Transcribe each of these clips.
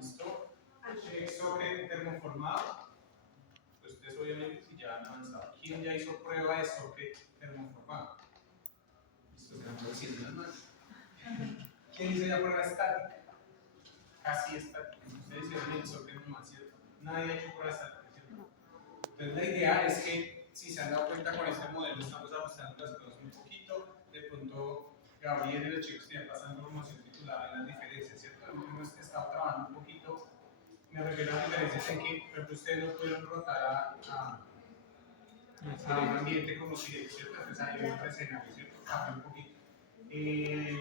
listo, Socre termoformado, pues ustedes obviamente si ya han avanzado. ¿Quién ya hizo prueba de Socre termoformado? Listo, se han diciendo las manos. ¿Quién hizo ya prueba estática? Casi estática. Ustedes hicieron el Socre nomás, ¿cierto? Nadie ha hecho prueba estática, ¿cierto? Entonces la idea es que, si se han dado cuenta con este modelo, estamos ajustando las cosas un poquito. De pronto, Gabriel y los chicos que ya pasan formación titulada en las diferencias, ¿cierto? Hemos estado trabajando un poquito. Me refiero a las diferencias en que, por ejemplo, ustedes no pudieron rotar a un ambiente como si, ¿cierto? Entonces ahí hay otro escenario, ¿cierto? Cambia un poquito. El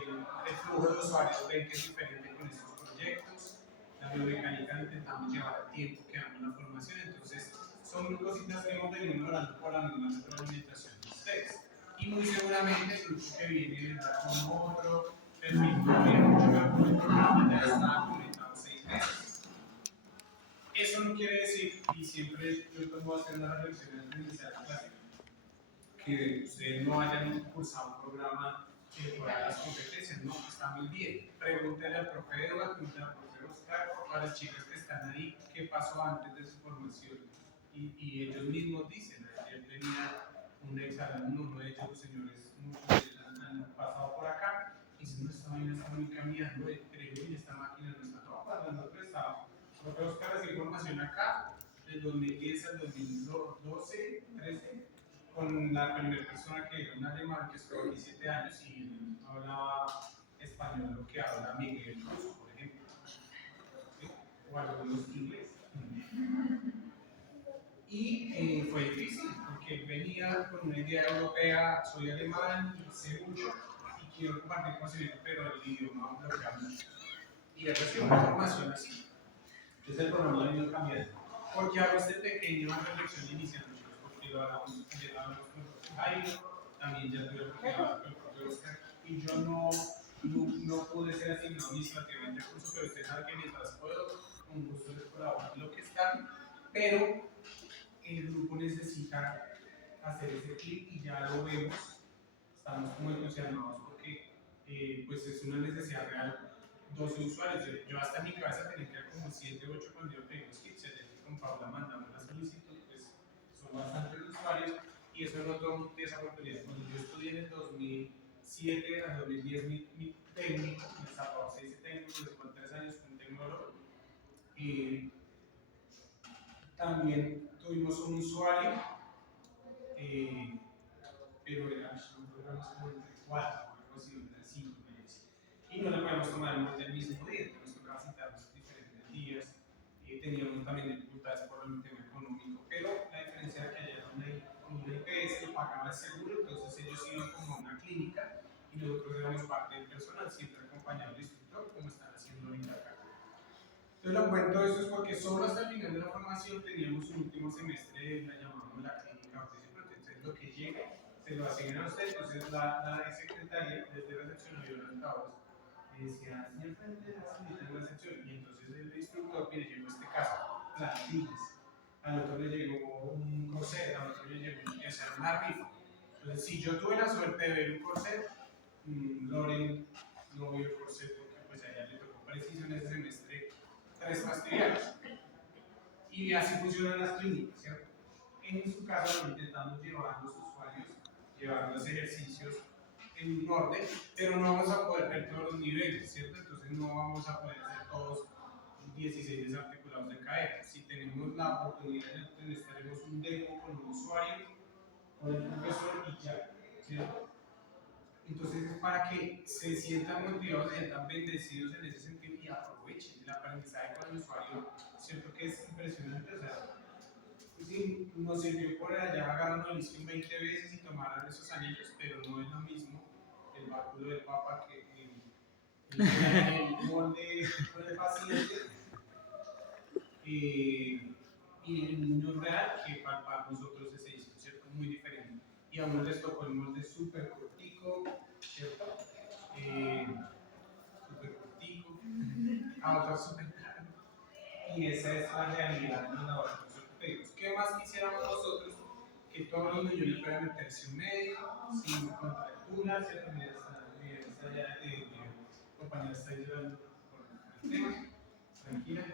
flujo de usuarios ven que es diferente con estos proyectos. La biomecánica intentamos llevar el tiempo que damos la formación, entonces son cositas que hemos venido mejorando por la misma retroalimentación de ustedes. Y muy seguramente el grupo que viene vendrá con otro, el mismo viene mucho mejor el programa, ya está conectado 6 meses. Eso no quiere decir, y siempre yo tomo haciendo las reflexiones al iniciar la clase, que ustedes no hayan cursado un programa que fuera las competencias, no, está muy bien. Pregúntale al profe Eduardo, pregúntale al profe Oscar, a las chicas que están ahí, qué pasó antes de su formación. Y ellos mismos dicen, ayer tenía un exalumno, uno de ellos, los señores, muchos de ellos han pasado por acá, y dicen, no, esta vaina está muy cambiando, creo que esta máquina no está trabajando, nosotros estábamos. El profe Oscar recibió información acá, del 2010 al 2012, 13, con la primera persona que era un alemán que estuvo aquí 7 años y hablaba español, lo que habla Miguel Cruz, por ejemplo, ¿sí? O algunos inglés. Y fue difícil porque venía con una idea europea, soy alemán y sé mucho y quiero compartir conocimiento, pero el idioma lo que hablo. Y él recibió una formación así. Entonces el programa lo ha ido cambiando. Porque hago este pequeño reflexión inicial, chicos, porque lo hablamos con el profesor Jairo, también ya tuve que hablar con el profesor Oscar, y yo no pude ser asignado administrativamente al curso, pero ustedes saben que mientras puedo, con gusto les colaboro en lo que está, pero el grupo necesita hacer ese clic y ya lo vemos, estamos muy entusiasmados porque pues es una necesidad real. 12 usuarios, yo hasta en mi cabeza tenía que dar como 7, 8 cuando yo pedí los kits, ayer que con Paula mandamos la solicitud, pues son bastantes usuarios y eso no tomó esa oportunidad. Cuando yo estudié en el 2007 al 2010 mi técnico, me sacó 6 técnicos, después de 3 años con un tecnólogo, y también tuvimos un usuario, pero era un programa como entre 4, algo así, entre 5 meses. Y no le podemos tomar el molde el mismo día, nos tocaba citarnos diferentes días. Teníamos también dificultades por el tema económico, pero la diferencia era que allá una IPS lo pagaba el seguro, entonces ellos iban como a una clínica y nosotros éramos parte del personal, siempre acompañando al instructor, como están haciendo ahorita acá. Entonces lo cuento esto es porque solo hasta el final de la formación teníamos un último semestre, la llamamos la clínica participante, entonces lo que llegue se lo asignan a usted, entonces la secretaria desde recepción a orientadores y decía, señor frente, necesita una recepción, y entonces el instructor, mire, llegó este caso, plantillas, al otro le llegó un corset, al otro le llegó una rifa. Entonces, si yo tuve la suerte de ver un corset, Loren no vio corset porque pues a ella le tocó preciso en ese semestre 3 fastidiados. Y así funcionan las clínicas, ¿cierto? En su caso, lo intentamos llevar a los usuarios, llevar los ejercicios en un orden, pero no vamos a poder ver todos los niveles, ¿cierto? Entonces no vamos a poder hacer todos 16 desarticulados de caer. Si tenemos la oportunidad, entonces tenemos un demo con un usuario, con el profesor y ya, ¿cierto? Entonces es para que se sientan motivados, se sientan bendecidos en ese sentido y aprovechen el aprendizaje con el usuario, ¿cierto? Que es impresionante, o sea, sí, nos sirvió por allá agarrarnos el isquion 20 veces y tomar esos anillos, pero no es lo mismo el báculo del Papa que el molde con el paciente y el niño real que para nosotros ese isquion, ¿cierto? Muy diferente. Y a uno les tocó el molde súper cortico, ¿cierto? Súper cortico, a otros súper largo. Y esa es la realidad de los laboratorios ortopédicos. ¿Qué más quisiéramos nosotros? Que todos los niños puedan meterse un médico sin contracturas, ¿cierto? Mira, esta compañera está llorando por el tema, tranquila.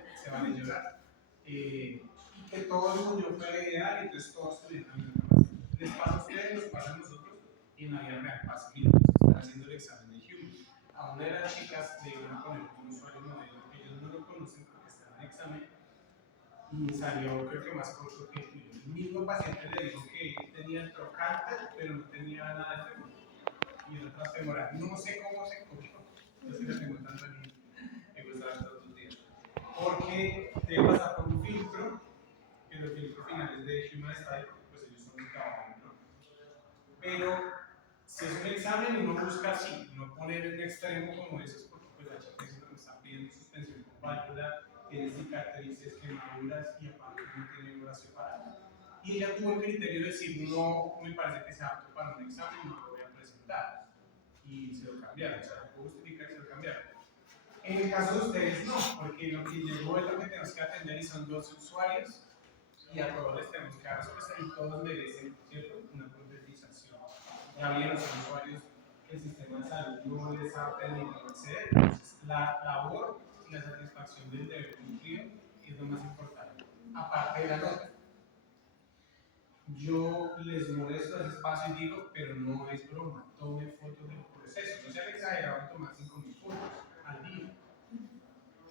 y que todo el mundo fue ideal, y entonces todos tuvieron la misma capacidad. Les pasa a ustedes, nos pasa a nosotros, y en la vida real pasa. Miren, están haciendo el examen de Human. A una de las chicas le iban a poner un usuario modelo, ellos no lo conocen porque están en el examen, y salió creo que más corto que el tuyo. El mismo paciente le dijo que tenía el trocánter, pero no tenía nada de fémur. Y el otro femoral. No sé cómo se cogió. No sé si le tengo tanto aquí. Me gusta ver todos los días. Porque te pasa por un filtro, que los filtros finales de Human Style, pues ellos son los que trabajan, ¿no? Pero si es un examen, uno busca así, no poner en extremo como esos, porque pues la chica es lo que está pidiendo suspensión con válvula, tiene cicatrices, quemaduras y aparte no tiene el brazo separado. Y ella tuvo el criterio de decir, no me parece que sea apto para un examen, no lo voy a presentar. Y se lo cambiaron, o sea, no puedo justificar que se lo cambiaron. En el caso de ustedes no, porque lo que llegó es lo que tenemos que atender y son 12 usuarios y a todos les tenemos que dar respuesta y todos merecen, ¿cierto? Una priorización. Ya vieron, son usuarios que el sistema de salud no les ha permitido acceder, entonces la labor y la satisfacción del deber cumplido es lo más importante, aparte de la nota. Yo les molesto ese espacio y digo, pero no es broma, tomen fotos del proceso, no sean exagerados en tomar 5.000 fotos al día,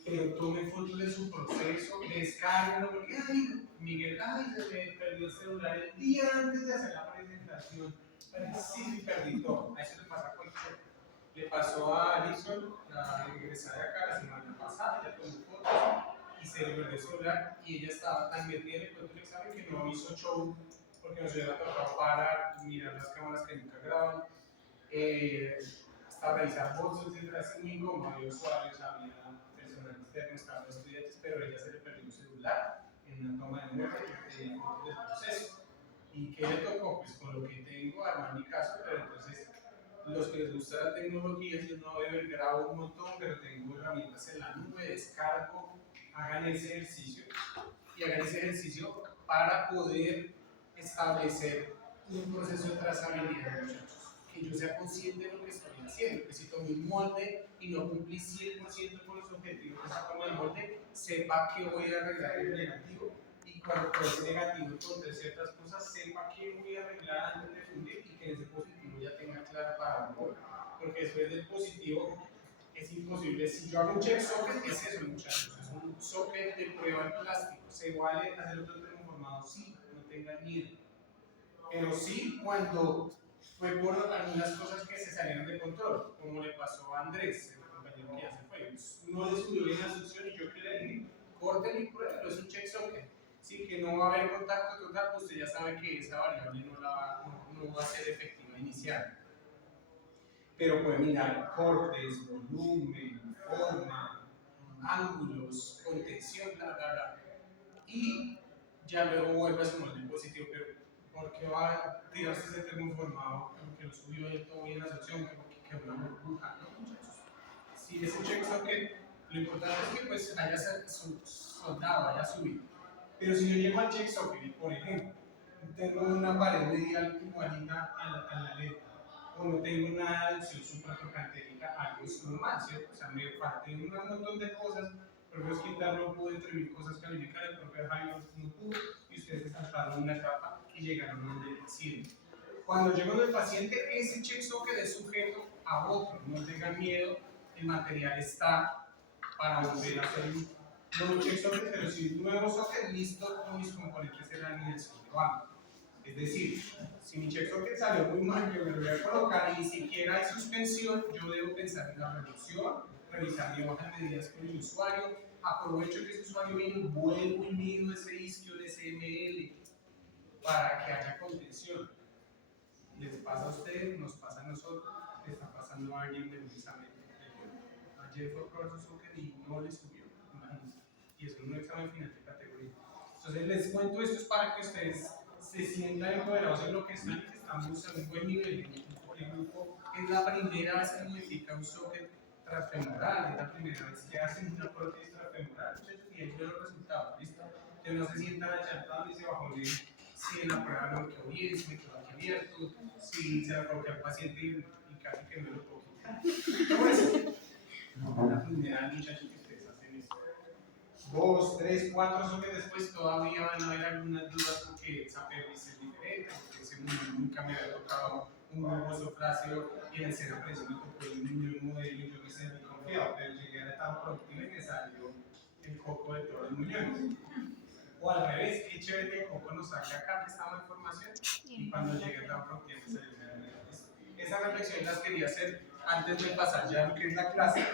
pero tomen fotos de su proceso, descárguenlo, porque, ay, Miguel, ay, se me perdió el celular el día antes de hacer la presentación, pero sí, perdí todo, a eso le pasa a cualquiera. Le pasó a Alison, la egresada de acá, la semana pasada, ella tomó fotos y se le perdió el celular, y ella estaba tan metida en el cuento del examen que no hizo show, porque nos hubiera tocado parar, mirar las cámaras que nunca graban, hasta revisar bolsos, etc. Es muy incómodo. Había usuarios, había personal externo, estaban los estudiantes, pero a ella se le perdió un celular en una toma de muerte del proceso. ¿Y qué le tocó? Pues con lo que tengo, armar mi caso, pero entonces los que les gusta la tecnología, si uno debe grabo un montón, pero tengo herramientas en la nube, descargo, hagan ese ejercicio y hagan ese ejercicio para poder establecer un proceso de trazabilidad, muchachos, que yo sea consciente de lo que estoy haciendo, que si tomé un molde y no cumplí 100% con los objetivos que saco del molde, sepa que voy a arreglar el negativo, y cuando ese negativo encontré ciertas cosas, sepa que voy a arreglar antes de fundir y que en ese positivo ya tenga claro para dónde voy, porque después del positivo es imposible. Si yo hago un check socket, ¿qué es eso, muchachos? Es un socket de prueba en plástico. ¿Se vale hacer otro termoformado? Sí, no tengan miedo. Pero sí cuando fue por algunas cosas que se salieron de control, como le pasó a Andrés, el compañero que ya se fue. Uno le subió bien la solución y yo que le dije, corten y prueben, es un check socket. Sí, que no va a haber contacto total, pues usted ya sabe que esa variable no va a ser efectiva inicial. Pero puede mirar cortes, volumen, forma, ángulos, contención, bla, bla, bla. Y ya luego vuelve a su molde positivo, pero ¿por qué va a tirarse ese termoformado? Porque lo subió del todo bien la sección, porque quedó una burbuja, ¿no, muchachos? Si ese check socket, lo importante es que pues haya soldado, haya subido. Pero si yo llego al check socket, por ejemplo, tengo una pared medial igualita a la letra, o no tengo una adhesión supracrocantérica, algo estuvo mal, ¿cierto? O sea, me falté un montón de cosas, pero es quitar no pude imprimir cosas calificadas, el propio Jaime no pudo, y ustedes saltaron una etapa y llegaron a donde deciden. Cuando llego del paciente, ese check socket es sujeto a otro, no tengan miedo, el material está para volver a hacer un nuevo check socket, pero si un nuevo socket, listo, todos mis componentes de la alineación de banco. Es decir, si mi check socket salió muy mal, yo me lo voy a colocar y ni siquiera hay suspensión, yo debo pensar en la reducción, revisar mi hoja de medidas con el usuario, aprovecho que ese usuario viene, vuelvo y mido ese isquio de SML para que haya contención. Les pasa a ustedes, nos pasa a nosotros, le está pasando a alguien del examen. Ayer fue probar su socket y no le subió, imagínense. Y eso es un examen final de categoría. Entonces les cuento esto es para que ustedes se sientan empoderados en lo que están y que estamos en un buen nivel. El grupo es la primera vez que modifica un socket transfemoral, es la primera vez que hacen una prótesis transfemoral, muchachos, y ahí ven los resultados, ¿listo? Entonces no se sientan achantados ni se bajonen si en la prueba no quedó bien, si me quedó aquí abierto, si se la coloqué al paciente y casi que no lo puedo quitar. Todo eso. La primera, muchachos, que ustedes hacen esto. 2, 3, 4 soques después todavía van a haber algunas dudas porque esa pelvis es diferente, porque ese muñón nunca me había tocado un globoso flácido y en el seno preso me tocó el muñón modelo y yo me sentí confiado, pero llegué a la etapa productiva y me salió el coco de todos los muñones. O al revés, qué chévere que el coco nos salga acá que estamos en formación y cuando llegue a etapa productiva me salió el muñón. Esa reflexión las quería hacer antes de pasar ya a lo que es la clase,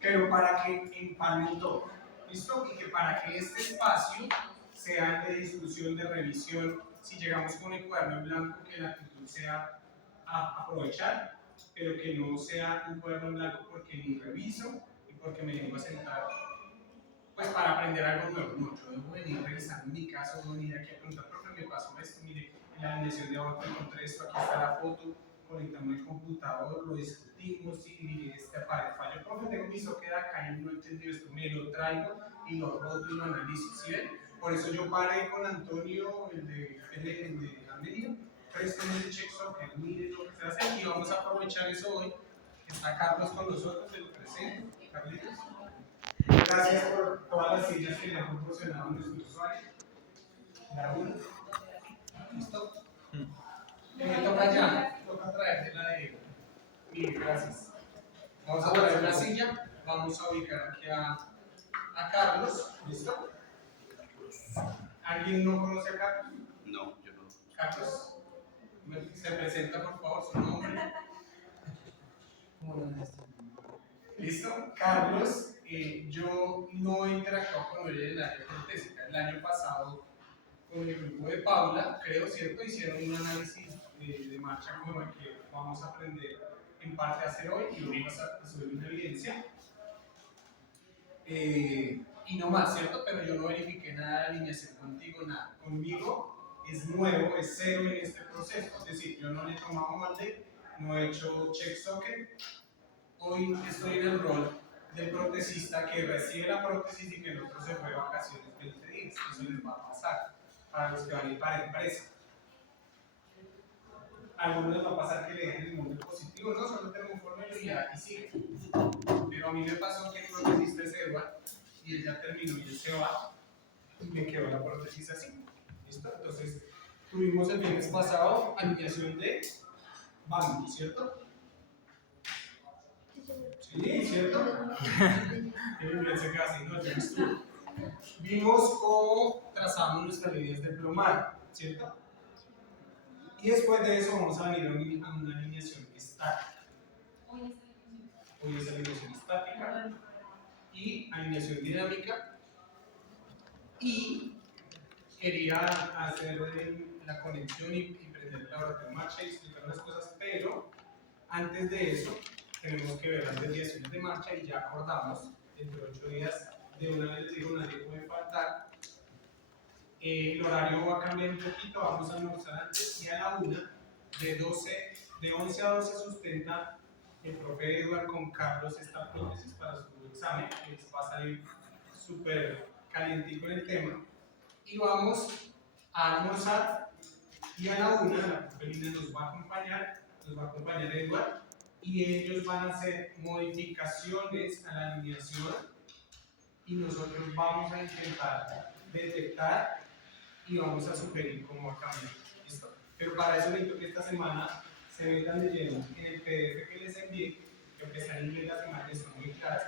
pero para que empalmen todo. ¿Listo? Y que para que este espacio sea de discusión, de revisión, si llegamos con el cuaderno en blanco, que la actitud sea a aprovechar, pero que no sea un cuaderno en blanco porque ni reviso y porque me vengo a sentar pues para aprender algo nuevo. No, yo debo venir revisando mi caso, debo venir aquí a preguntar, profe, me pasó esto, mire, en la alineación de abajo encontré esto, aquí está la foto, conectamos el computador, lo discutimos y mire, este aparece fallo, profe, tengo mi socket acá y no he entendido esto, me lo traigo y lo roto y lo analizo, ¿sí ven? Por eso yo paré con Antonio, el de Armenia, préstame el check socket, mire lo que se hace y vamos a aprovechar eso hoy, que está Carlos con nosotros, se lo presento, Carlitos. Gracias por todas las sillas que le han proporcionado a nuestro usuario. La una. ¿Listo? Me toca ya, toca traerte la de. Mil gracias. Vamos a traer la silla, vamos a ubicar aquí a Carlos. ¿Listo? ¿Alguien no conoce a Carlos? No, yo no. Carlos, se presenta por favor su nombre. ¿Listo? Carlos, yo no he interactuado con él en el área protésica. El año pasado, con el grupo de Paula, creo, ¿cierto? Hicieron un análisis de marcha como el que vamos a aprender en parte a hacer hoy y lo vamos a subir una evidencia. Y no más, ¿cierto? Pero yo no verifiqué nada de alineación contigo, nada. Conmigo es nuevo, es cero en este proceso. Es decir, yo no le he tomado molde, no he hecho check socket. Hoy estoy en el rol del protesista que recibe la prótesis y que el otro se fue de vacaciones 20 días. Eso les va a pasar para los que van a ir para empresa. A algunos les va a pasar que le dejen el molde positivo, no, solo tengo un formulario y sigue. Pero a mí me pasó que el protesista se va y él ya terminó y él se va y me quedó la prótesis así. ¿Listo? Entonces, tuvimos el viernes pasado alineación de bambú, ¿cierto? Sí, ¿cierto? Se queda así, no, yo no estuve. Vimos cómo trazamos nuestras líneas de plomar, ¿cierto? Y después de eso vamos a venir a una alineación estática. Hoy es alineación estática y alineación dinámica. Y quería hacer la conexión y prender la hora de marcha y explicar unas cosas, pero antes de eso tenemos que ver las desviaciones de marcha y ya acordamos dentro de 8 días, de una vez les digo, nadie puede faltar. El horario va a cambiar un poquito, vamos a almorzar antes y a la 1 de 11 a 12 sustenta el profe Edward con Carlos esta prótesis para su examen, que les va a salir súper calientico en el tema. Y vamos a almorzar y a la 1 la profe Lina nos va a acompañar Edward y ellos van a hacer modificaciones a la alineación y nosotros vamos a intentar detectar y vamos a sugerir cómo va a cambiar. ¿Listo? Pero para eso necesito que esta semana se metan de lleno en el PDF que les envié, que empezaré en inglés la semana que son muy claras,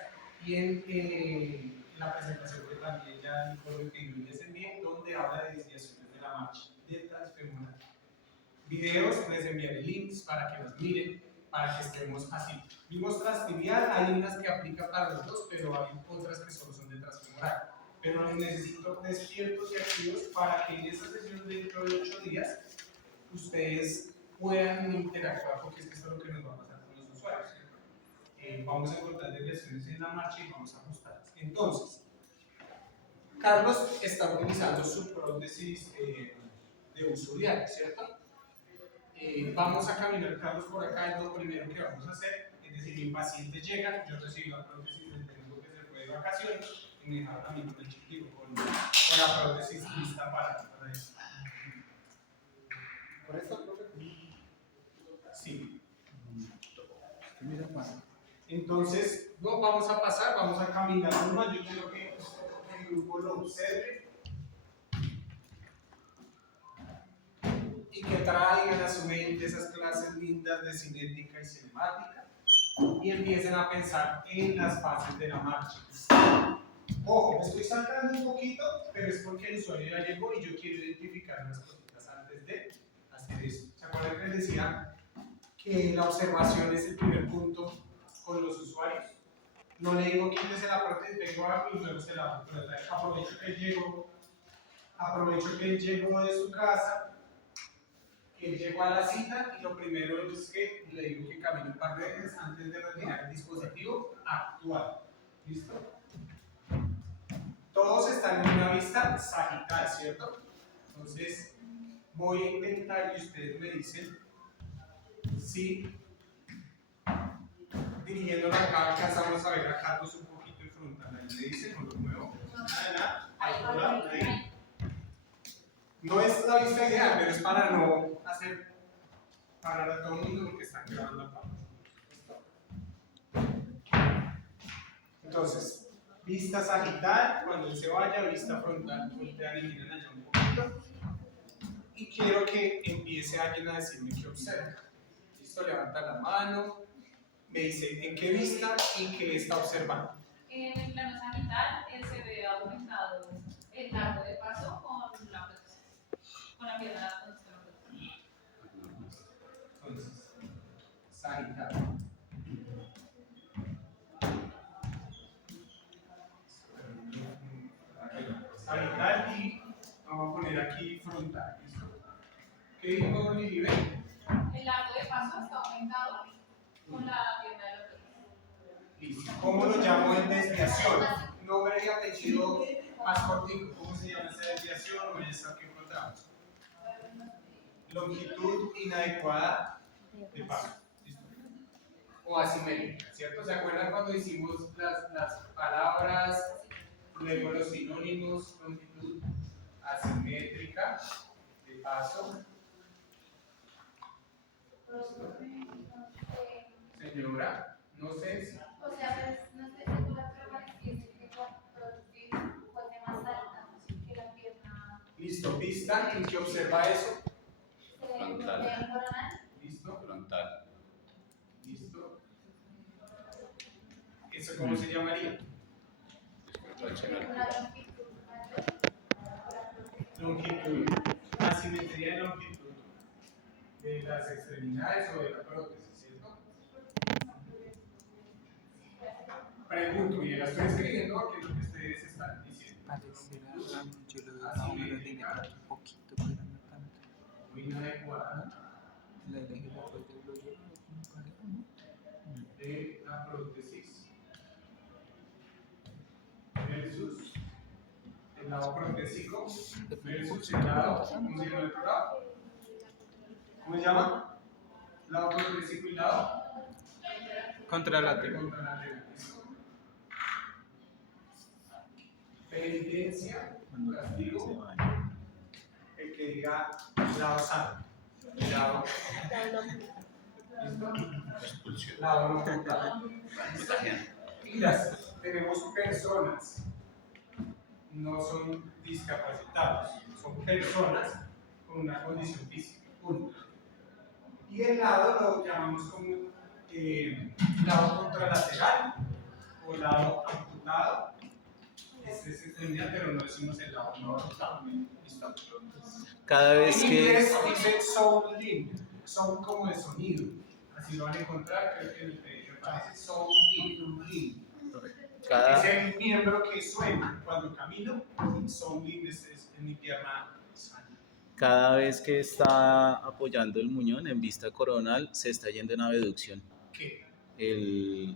y en la presentación que también ya informe que les envié, donde habla de desviaciones de la marcha de transfemoral. Videos, les enviaré links para que los miren, para que estemos así. Vimos transtibial, hay unas que aplican para los dos, pero hay otras que solo son de transfemoral. Pero los necesito despiertos y activos para que en esa sesión dentro de 8 días ustedes puedan interactuar, porque es que esto es lo que nos va a pasar con los usuarios. Vamos a encontrar desviaciones en la marcha y vamos a ajustarlas. Entonces, Carlos está utilizando su prótesis de uso diario, ¿cierto? Vamos a caminar, Carlos, por acá, es lo primero que vamos a hacer. Es decir, mi paciente llega, yo recibí la prótesis del médico que se fue de vacaciones y me dejaron a mí con el chiquitico, con la prótesis lista para eso. ¿Por esto, profe? Sí. Entonces, no vamos a pasar, vamos a caminar normal. Yo creo que que Hugo lo observe y que traigan a su mente esas clases lindas de cinética y cinemática y empiecen a pensar en las fases de la marcha. Ojo, me estoy saltando un poquito, pero es porque el usuario ya llegó y yo quiero identificar unas cositas antes de hacer eso. ¿Se acuerdan que les decía que la observación es el primer punto con los usuarios? No le digo quítese la parte de tengo algo y luego se la aprovecho que él llegó de su casa, que él llegó a la cita y lo primero es que le digo que camine un par de veces antes de retirar el dispositivo actual. ¿Listo? Todos están en una vista sagital, ¿cierto? Entonces voy a intentar y ustedes me dicen si dirigiéndolo acá alcanzamos a ver a Carlos un poquito en frontal. Ahí me dicen, no lo muevo. Nada, ahí. No es la vista ideal, pero es para no hacer parar a todo el mundo porque están grabando acá. Entonces, vista sagital, cuando él se vaya, vista frontal, voltean y miran allá un poquito. Y quiero que empiece alguien a decirme qué observa. Listo, levanta la mano, me dice en qué vista y qué está observando. En el plano sagital se ve aumentado el largo de paso con la pierna Entonces, sagital. Sagital y vamos a poner aquí frontal. ¿Listo? ¿Qué dijo Lili? El largo de paso está aumentado con la pierna de la pierna. Listo. ¿Cómo lo llamo en desviación? Nombre y apellido más cortico. ¿Cómo se llama esa desviación o esa que encontramos? Longitud inadecuada de paso. ¿Listo? O asimétrica, ¿cierto? ¿Se acuerdan cuando hicimos las palabras, luego los sinónimos, longitud asimétrica de paso? Señora, no sé si... O sea, no estoy segura, pero parece que cuando producir pone más alta que la pierna. Listo, vista, ¿en qué observa eso? Frontal. Listo. Frontal. Listo. ¿Eso cómo se llamaría? Una longitud mayor. Longitud. Asimetría de longitud de las extremidades o de la prótesis, ¿cierto? Pregunto, y la estoy escribiendo, ¿qué es lo que ustedes están diciendo? Parecerá, yo lo veo más o menos lineal un poquito, pero no tanto. Muy inadecuada La elegí después del rollo, me parece, ¿no? de la prótesis versus el lado protésico versus el lado, ¿cómo se llama el otro lado? ¿Cómo se llama? Lado protésico y lado Contralateral. contralateral. Penitencia, castigo, el que diga lado sano, lado, ¿listo? Expulsión. Lado no contado. Gracias. Tenemos personas, no son discapacitados, son personas con una condición física. Uno. Y el lado lo llamamos como lado contralateral o lado amputado. Este es extremidad, pero no decimos el lado no amputado. ¿Listo? Cada vez En que inglés dice sound limb, sound como de sonido. Así lo van a encontrar, creo que en el PDF aparece sound limb. Es el miembro que suena cuando camino. Sound limb es mi pierna sana. cada vez que está apoyando el muñón en vista coronal, se está yendo en abducción. ¿Qué?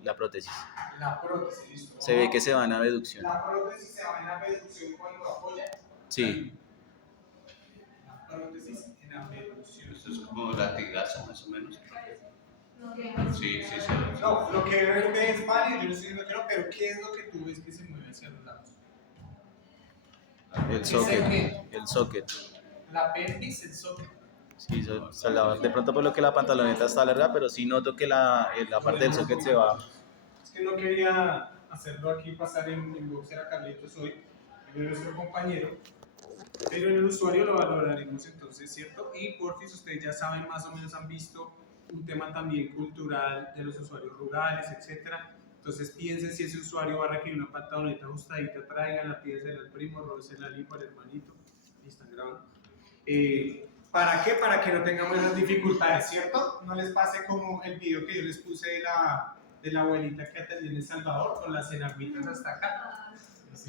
La prótesis. La prótesis, ¿listo? Se ve que se va en abducción. La prótesis se va en abducción cuando apoya. Sí. La prótesis en abducción. Esto es como latigazo, más o menos. Sí, sí, sí. No, lo que ve es válido, yo no estoy diciendo que no, pero ¿qué es lo que tú ves que se mueve hacia los lados? El socket. El socket. La pelvis, el socket. Sí, de pronto por lo que la pantaloneta está larga, pero sí noto que la parte del socket se va. Es que no quería hacerlo aquí, pasar en boxer a Carlitos hoy. de nuestro compañero, pero en el usuario lo valoraremos entonces, ¿cierto? Y porfis, ustedes ya saben, más o menos han visto un tema también cultural de los usuarios rurales, etcétera. Entonces piensen si ese usuario va a requerir una pantaloneta ajustadita, tráiganla, pídesela al primo, róbesela al hijo, al hermanito, y están grabando. ¿Para qué? Para que no tengamos esas dificultades, ¿cierto? No les pase como el video que yo les puse de la abuelita que atendió en El Salvador con las enagüitas hasta acá.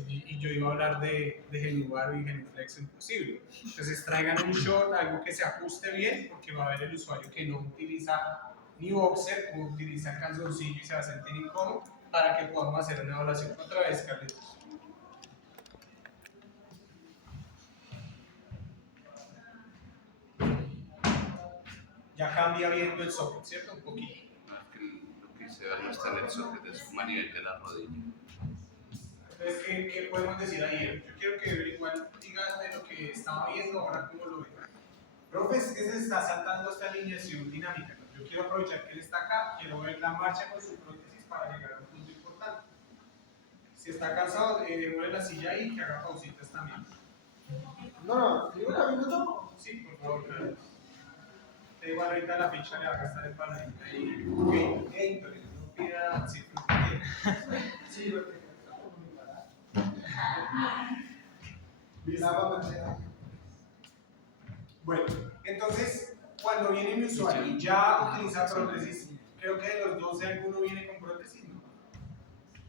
Y yo iba a hablar de Genubaro y Genuflex imposible. Entonces traigan un short, algo que se ajuste bien, porque va a haber el usuario que no utiliza ni boxer o utiliza calzoncillo y se va a sentir incómodo, para que podamos hacer una evaluación otra vez, Carlitos. Ya cambia viendo el socket, ¿cierto? Un poquito. No, es que lo que se ve no está en el socket, es como a nivel de la rodilla. Entonces, ¿qué podemos decir ahí? Yo quiero que Ever igual diga de lo que estaba viendo, ahora cómo lo ve. Profe, es que se está saltando esta alineación dinámica. Yo quiero aprovechar que él está acá, quiero ver la marcha con su prótesis para llegar a un punto importante. Si está cansado, mueve la silla ahí y que haga pausitas también. No, digo un minuto. Sí, por favor, Carlos. Igual ahorita la ficha le va a gastar el panadito ahí. Ok, entonces no pida cifras. Sí, porque bueno, entonces, cuando viene mi usuario y ya utiliza prótesis, creo que de los 12 alguno viene con prótesis, ¿no?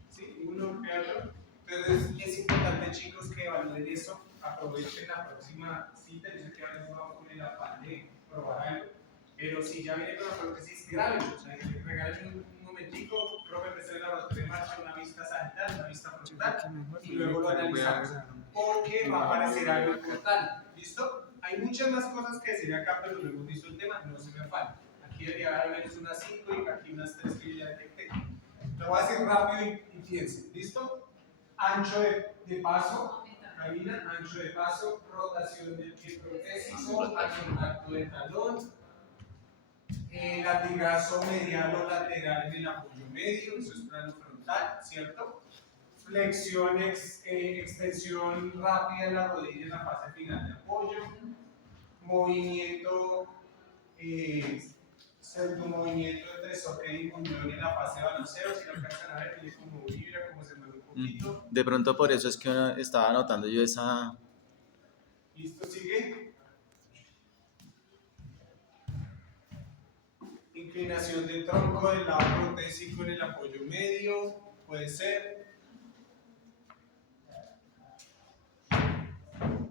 ¿Sí? Uno que otro. Entonces, es importante, chicos, que evalúen eso. Aprovechen la próxima cita. Yo sé que a veces vamos con el afán de probar algo. Pero si ya viene con la prótesis, grábenlo. O sea, regalen un momentico, profe, presente la prótesis de marcha, una vista sanitaria, una vista frontal, y luego lo analizamos. Porque va a aparecer algo importante. ¿Listo? Hay muchas más cosas que decir acá, pero no hemos visto el tema, no se me afane. Aquí debería haber al menos unas 5 y aquí unas 3 que yo ya detecté. Lo voy a hacer rápido y piensen. ¿Listo? Ancho de paso, camina, ancho de paso, rotación del pie protésico, al contacto del talón, latigazo medial o lateral en el apoyo medio, eso es plano frontal, ¿cierto? Flexión, extensión rápida de la rodilla en la fase final de apoyo, movimiento, pseudomovimiento entre socket y muñón en la fase de balanceo, si lo alcanzan a ver, y es como vibra, como se mueve un poquito. De pronto por eso es que estaba notando yo esa... ¿Listo? ¿Sigue? Inclinación del tronco del lado protésico en el apoyo medio, puede ser.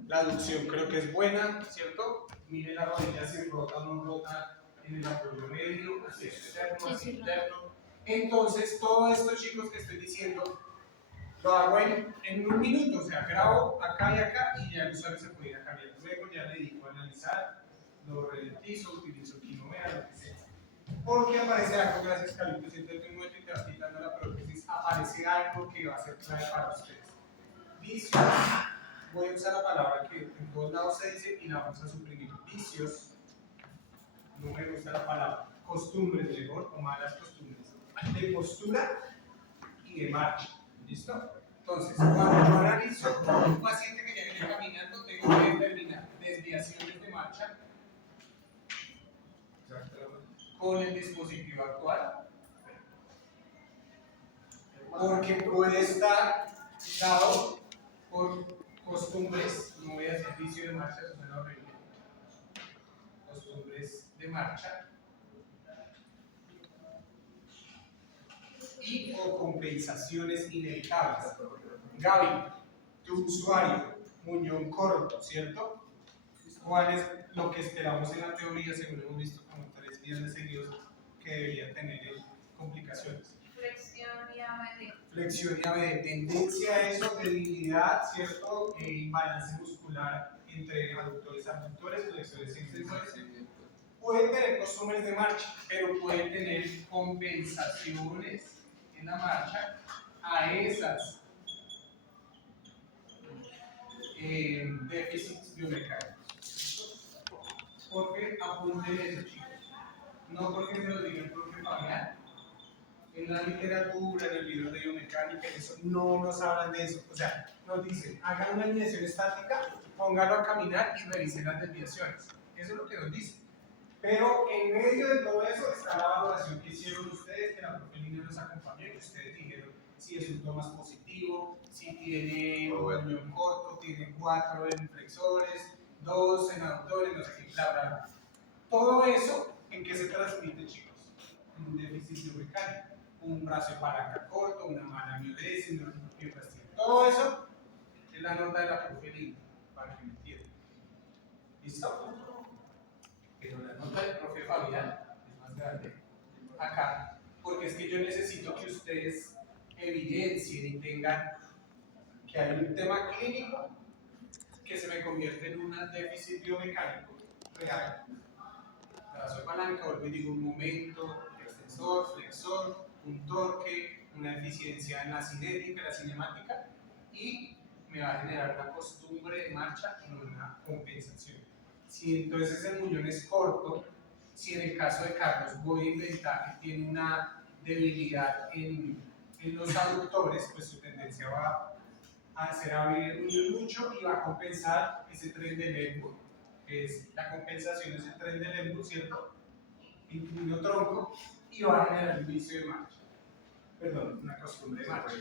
La aducción creo que es buena, ¿cierto? Mire la rodilla si rota o no rota en el apoyo medio, hacia externo, hacia interno. Entonces, todo esto, chicos, que estoy diciendo, lo hago en un minuto, o sea, grabo acá y acá y ya el usuario se puede ir a cambiar. Luego ya le dedico a analizar, lo ralentizo, utilizo Kinovea, lo que sea. Porque aparece algo, gracias Carlitos, siento que un momento y te vas quitando la prótesis, aparece algo que va a ser clave para ustedes. Vicios, voy a usar la palabra que en todos lados se dice y la vamos a suprimir. Vicios, no me gusta la palabra. Costumbres, mejor, o malas costumbres. De postura y de marcha. ¿Listo? Entonces, cuando yo analizo un paciente que ya viene caminando, tengo que determinar desviaciones de marcha con el dispositivo actual, porque puede estar dado por costumbres, no voy a hacer vicio de marcha, eso suena horrible, costumbres de marcha y o compensaciones inevitables. Gaby, tu usuario, muñón corto, ¿cierto? ¿Cuál es lo que esperamos en la teoría, según hemos visto como 3 días seguidos, que debería tener complicaciones? Flexión y ABD. Flexión y ABD, tendencia a eso, debilidad, ¿cierto? Imbalance muscular entre aductores, abductores, flexores y extensores. Puede tener costumbres de marcha, pero puede tener compensaciones en la marcha a esas déficits biomecánicos. Porque apunten eso, chicos. No porque se lo diga el profe Fabián, En la literatura, en el libro de biomecánica, eso no nos hablan de eso. O sea, nos dicen, hagan una alineación estática, póngalo a caminar y revisen las desviaciones. Eso es lo que nos dicen. Pero en medio de todo eso está la valoración que hicieron ustedes, que la profe Lina nos acompañó y ustedes dijeron si es un Thomas positivo, si tiene un muñón corto, tiene 4 en flexores, 2 en aductores, no sé qué, bla, bla, bla. Todo eso, ¿en qué se transmite, chicos? En un déficit biomecánico. Un brazo de palanca corto, una mala miodesis, una mioplastia. Todo eso es la nota de la profe Lina, para que me entiendan. ¿Listo? Pero la nota del profe Fabián es más grande acá, porque es que yo necesito que ustedes evidencien y tengan que hay un tema clínico que se me convierte en un déficit biomecánico real. Brazo de palanca, vuelvo y digo un momento, extensor, flexor, un torque, una deficiencia en la cinética, la cinemática, y me va a generar una costumbre de marcha y una compensación. Si entonces el muñón es corto, si en el caso de Carlos voy a inventar que tiene una debilidad en los aductores, pues su tendencia va a hacer abrir el muñón mucho y va a compensar ese tren del lembo, que es la compensación es el tren del lembo, ¿cierto? Incluido tronco, y va a generar un vicio de marcha. Perdón, una costumbre de marcha.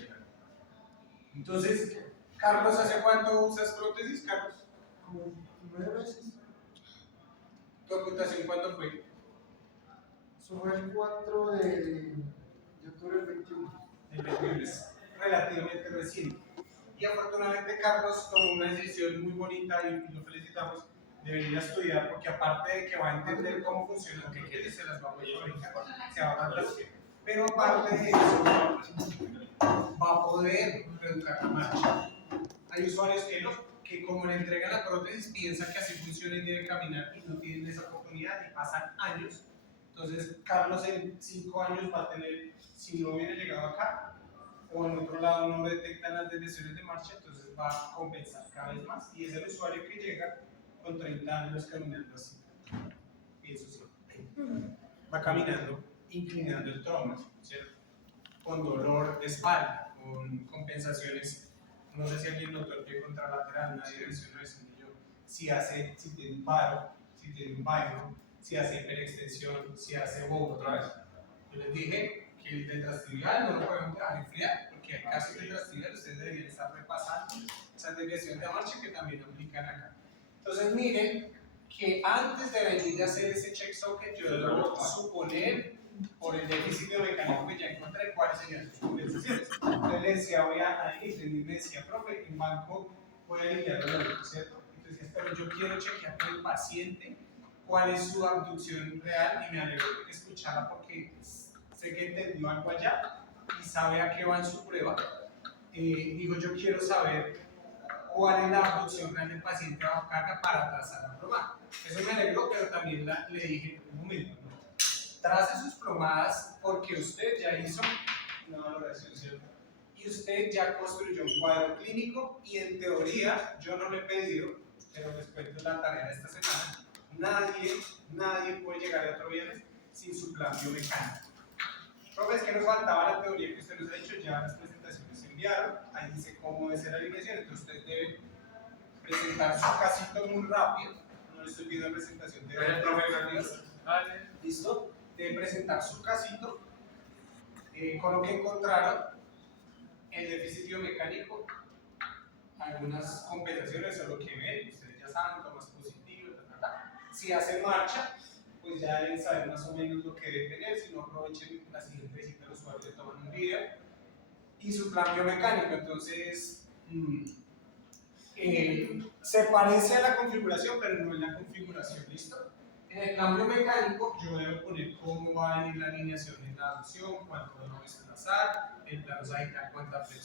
Entonces, Carlos, ¿hace cuánto usas prótesis, Carlos? Como 9 veces. ¿Tu amputación cuándo fue? Eso fue el 4 de octubre del 21. El 21 es relativamente reciente. Y afortunadamente Carlos tomó una decisión muy bonita y lo felicitamos de venir a estudiar porque aparte de que va a entender cómo funciona lo que quiere, se las va a poder fabricar, se va a dar las que. Pero aparte de eso, va a poder reeducar la marcha. Hay usuarios que como le entregan la prótesis piensan que así funciona y debe caminar y no tienen esa oportunidad y pasan años. Entonces Carlos en 5 años va a tener, si no hubiera llegado acá, o en otro lado no detectan las desviaciones de marcha, entonces va a compensar cada vez más. Y es el usuario que llega con 30 años caminando así. Pienso siempre. Va caminando, inclinando el tronco, ¿cierto? Con dolor de espalda, con compensaciones. No sé si alguien notó el pie contralateral, nadie mencionó eso ni yo. Si tiene un paro, si tiene un vaino, si hace hiperextensión, si hace bobo otra vez. Yo les dije que el tetrastibial no lo podemos dejar enfriar, porque en caso de tetrastibial ustedes deberían estar repasando esas desviaciones de marcha que también aplican acá. Entonces miren que antes de venir a hacer ese check socket, yo debo suponer por el déficit biomecánico que ya encontré cuáles serían sus compensaciones. Entonces le decía, voy a ir, me decía, profe, en banco voy a limpiar los, ¿cierto? Entonces, pero yo quiero chequear con el paciente cuál es su abducción real y me alegro de escucharla porque sé que entendió algo allá y sabe a qué va en su prueba. Digo, yo quiero saber cuál es la abducción real del paciente bajo carga para trazar la plomada. Eso me alegró, pero también le dije, un momento, ¿no? Trace sus plomadas porque usted ya hizo una valoración, ¿cierto? Y usted ya construyó un cuadro clínico y en teoría, yo no le he pedido, pero les cuento la tarea de esta semana, nadie puede llegar a otro viernes sin su plan biomecánico. Profe, es que nos faltaba la teoría que usted nos ha dicho, ya las presentaciones se enviaron, ahí dice cómo debe ser la alineación, entonces ustedes deben presentar su casito muy rápido, no le estoy pidiendo presentación de ¿listo? Deben presentar su casito con lo que encontraron, el déficit biomecánico, algunas compensaciones o lo que ven, ustedes ya saben, tomas positivos, si hacen marcha, pues ya deben saber más o menos lo que deben tener, si no aprovechen la siguiente visita al usuario, le toman un video y su plan biomecánico. Entonces se parece a la configuración, pero no es la configuración, ¿listo? En el plan biomecánico yo debo poner cómo va a venir la alineación en la adopción, cuánto debo desplazar, el plano sagital, cuánta flexión.